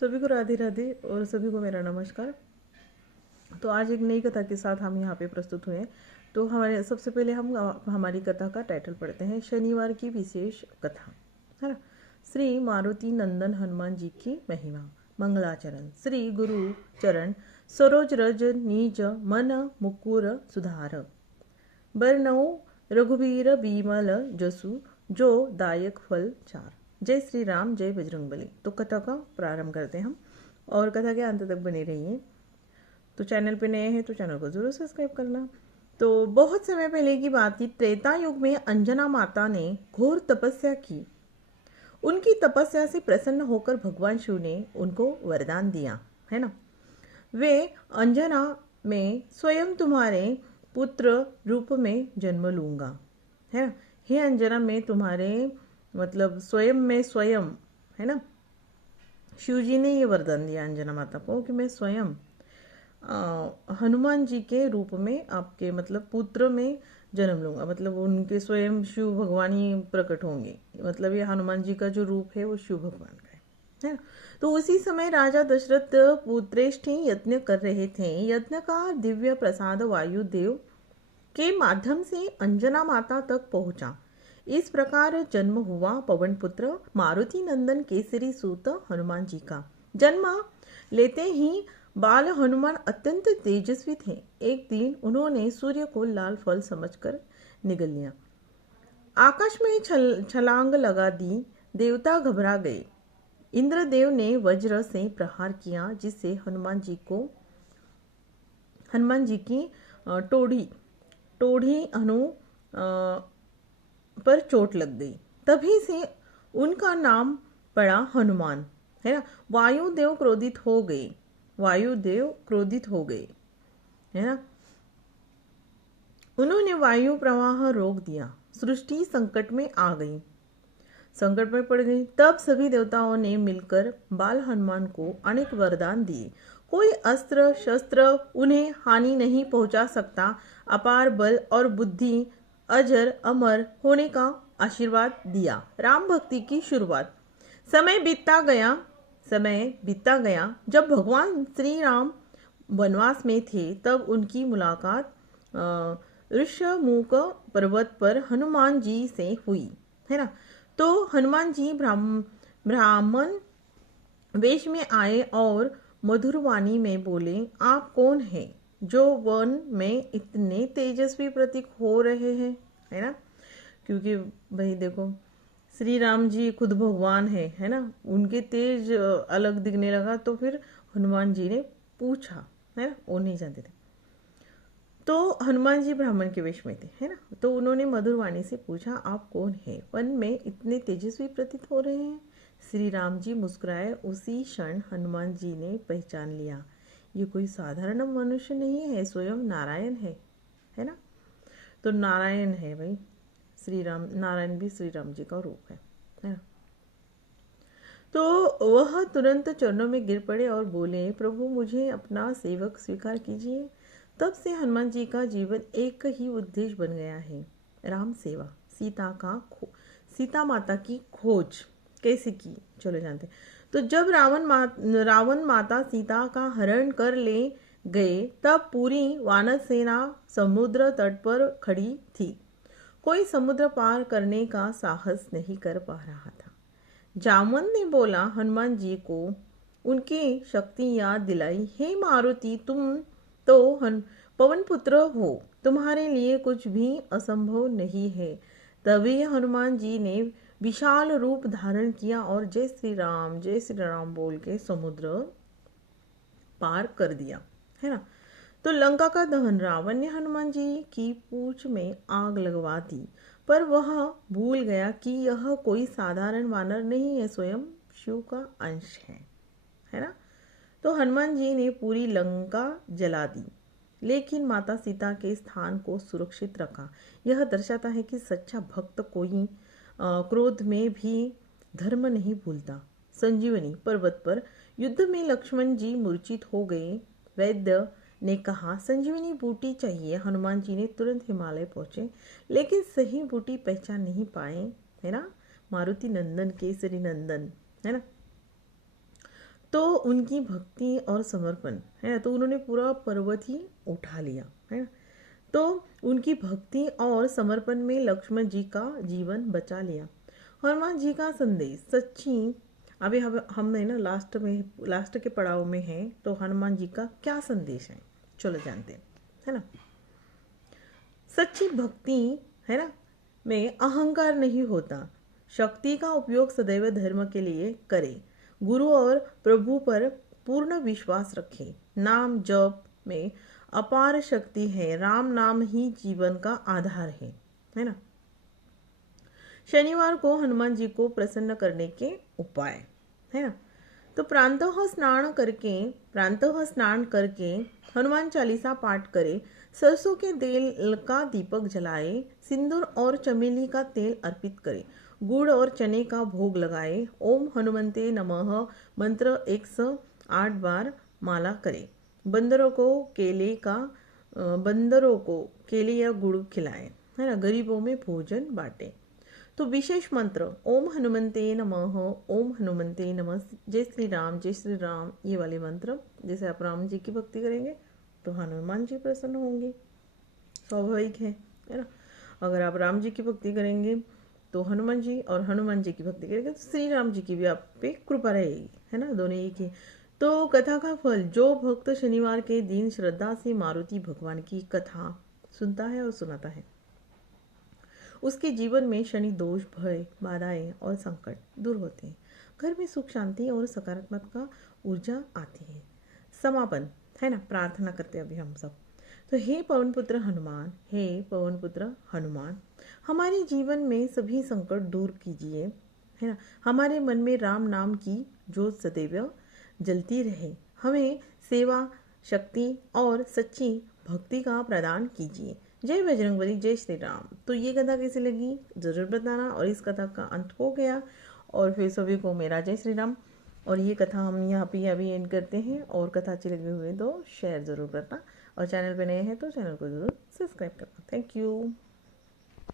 सभी को राधे राधे और सभी को मेरा नमस्कार। तो आज एक नई कथा के साथ हम यहाँ पे प्रस्तुत हुए हैं। तो हमारे सबसे पहले हम हमारी कथा का टाइटल पढ़ते हैं, शनिवार की विशेष कथा, है ना। श्री मारुति नंदन हनुमान जी की महिमा। मंगलाचरण। श्री गुरु चरण सरोज रज निज मन मुकुर सुधार, बरनऊ रघुवीर बीमल जसु जो दायक फल चार। जय श्री राम, जय बजरंगबली। तो कथा का प्रारंभ करते हैं हम और कथा के अंत तक बने रहिए। तो चैनल पे नए हैं तो चैनल को जरूर सब्सक्राइब करना। तो बहुत समय पहले की बात थी, त्रेता युग में अंजना माता ने घोर तपस्या की। उनकी तपस्या से प्रसन्न होकर भगवान शिव ने उनको वरदान दिया, है ना। वे अंजना में स्वयं तुम्हारे पुत्र रूप में जन्म लूंगा, है ना। हे अंजना, में तुम्हारे मतलब स्वयं में स्वयं, है ना। शिव जी ने ये वरदान दिया अंजना माता को कि मैं स्वयं हनुमान जी के रूप में आपके मतलब पुत्र में जन्म लूंगा। मतलब उनके स्वयं शिव भगवान ही प्रकट होंगे। मतलब ये हनुमान जी का जो रूप है वो शिव भगवान का है ना। तो उसी समय राजा दशरथ पुत्रेष्ठि यज्ञ कर रहे थे। यज्ञ का दिव्य प्रसाद वायुदेव के माध्यम से अंजना माता तक पहुंचा। इस प्रकार जन्म हुआ पवन पुत्र मारुति नंदन केसरी सूत हनुमान जी का। जन्म लेते ही बाल हनुमान अत्यंत तेजस्वी थे। एक दिन उन्होंने सूर्य को लाल फल समझकर निगल लिया। आकाश में छलांग लगा दी। देवता घबरा गए। इंद्रदेव ने वज्र से प्रहार किया, जिससे हनुमान जी की टोढ़ी हनु पर चोट लग गई। तभी से उनका नाम पड़ा हनुमान, है ना। वायुदेव क्रोधित हो गए, है ना। उन्होंने वायु प्रवाह रोक दिया। सृष्टि संकट में पड़ गई। तब सभी देवताओं ने मिलकर बाल हनुमान को अनेक वरदान दिए। कोई अस्त्र शस्त्र उन्हें हानि नहीं पहुंचा सकता। अपार बल और बुद्धि, अजर अमर होने का आशीर्वाद दिया। राम भक्ति की शुरुआत। समय बीतता गया। जब भगवान श्री राम वनवास में थे, तब उनकी मुलाकात ऋषमुख पर्वत पर हनुमान जी से हुई, है ना। तो हनुमान जी ब्राह्मण वेश में आए और मधुर वाणी में बोले, आप कौन हैं जो वन में इतने तेजस्वी प्रतीक हो रहे हैं, है ना। क्योंकि भाई देखो, श्री राम जी खुद भगवान है ना। उनके तेज अलग दिखने लगा। तो फिर हनुमान जी ने पूछा, है ना, वो नहीं जानते थे। तो हनुमान जी ब्राह्मण के वेश में थे, है ना। तो उन्होंने मधुर वाणी से पूछा, आप कौन है, वन में इतने तेजस्वी प्रतीत हो रहे हैं। श्री राम जी मुस्कुराए। उसी क्षण हनुमान जी ने पहचान लिया, ये कोई साधारण मनुष्य नहीं है, स्वयं नारायण है ना। तो नारायण है भाई, श्री राम। नारायण भी श्री राम जी का रूप है ना। तो वह तुरंत चरणों में गिर पड़े और बोले, प्रभु मुझे अपना सेवक स्वीकार कीजिए। तब से हनुमान जी का जीवन एक ही उद्देश्य बन गया है, राम सेवा। सीता माता की खोज कैसे की, चलो जानते। तो जब रावण माता सीता का हरण कर ले गए, तब पूरी वानर सेना समुद्र तट पर खड़ी थी। कोई समुद्र पार करने का साहस नहीं कर पा रहा था। जामवंत ने बोला, हनुमान जी को उनकी शक्ति याद दिलाई। हे मारुति, तुम तो पवन पुत्र हो, तुम्हारे लिए कुछ भी असंभव नहीं है। तभी हनुमान जी ने विशाल रूप धारण किया और जय श्री राम बोल के समुद्र पार कर दिया, है ना। तो लंका का दहन। रावण ने हनुमान जी की पूंछ में आग लगवा दी, पर वह भूल गया कि यह कोई साधारण वानर नहीं है, स्वयं शिव का अंश है ना। तो हनुमान जी ने पूरी लंका जला दी, लेकिन माता सीता के स्थान को सुरक्षित रखा। यह दर्शाता है कि सच्चा भक्त कोई क्रोध में भी धर्म नहीं भूलता। संजीवनी पर्वत पर युद्ध में लक्ष्मण जी मूर्छित हो गए। वैद्य ने कहा, संजीवनी बूटी चाहिए। हनुमान जी ने तुरंत हिमालय पहुंचे, लेकिन सही बूटी पहचान नहीं पाए, है ना। मारुति नंदन केसरी नंदन, है ना। तो उनकी भक्ति और समर्पण है ना, तो उन्होंने पूरा पर्वत ही उठा लिया है ना। तो उनकी भक्ति और समर्पण में लक्ष्मण जी का जीवन बचा लिया। हनुमान जी का संदेश सच्ची, अभी हम है ना लास्ट के पड़ाव में हैं, तो हनुमान जी का क्या संदेश है चलो जानते हैं, है ना। सच्ची भक्ति है ना में अहंकार नहीं होता। शक्ति का उपयोग सदैव धर्म के लिए करें। गुरु और प्रभु पर पूर्ण विश्वास रखें। नाम जप में अपार शक्ति है। राम नाम ही जीवन का आधार है ना। शनिवार को हनुमान जी को प्रसन्न करने के उपाय है ना। तो प्रातः स्नान करके हनुमान चालीसा पाठ करें। सरसों के तेल का दीपक जलाए। सिंदूर और चमेली का तेल अर्पित करें। गुड़ और चने का भोग लगाए। ओम हनुमंते नमः मंत्र 108 बार माला करें। बंदरों को केले या गुड़ खिलाएं, है ना। गरीबों में भोजन बांटे। तो विशेष मंत्र ओम हनुमंते नमः, ओम हनुमंते नमः, जय श्री राम, ये वाले मंत्र जैसे आप राम जी की भक्ति करेंगे तो हनुमान जी प्रसन्न होंगे, स्वाभाविक है ना। अगर आप राम जी की भक्ति करेंगे तो हनुमान जी, और हनुमान जी की भक्ति करेंगे तो श्री राम जी की भी आप पे कृपा रहेगी, है ना। दोनों एक ही। तो कथा का फल, जो भक्त शनिवार के दिन श्रद्धा से मारुति भगवान की कथा सुनता है और सुनाता है, उसके जीवन में शनि दोष, भय, बाधाएं और संकट दूर होते हैं। घर में सुख, शांति और सकारात्मक का ऊर्जा आती है। समापन है ना, प्रार्थना करते हैं अभी हम सब। तो हे पवन पुत्र हनुमान, हे पवन पुत्र हनुमान, हमारे जीवन में सभी संकट दूर कीजिए, है ना। हमारे मन में राम नाम की ज्योत सदैव जलती रहे। हमें सेवा, शक्ति और सच्ची भक्ति का प्रदान कीजिए। जय बजरंगबली, जय श्री राम। तो ये कथा कैसी लगी ज़रूर बताना। और इस कथा का अंत हो गया, और फिर सभी को मेरा जय श्री राम। और ये कथा हम यहाँ पे अभी एंड करते हैं। और कथा अच्छी लगी हुई तो शेयर ज़रूर करना, और चैनल पे नए हैं तो चैनल को ज़रूर सब्सक्राइब करना। Thank you.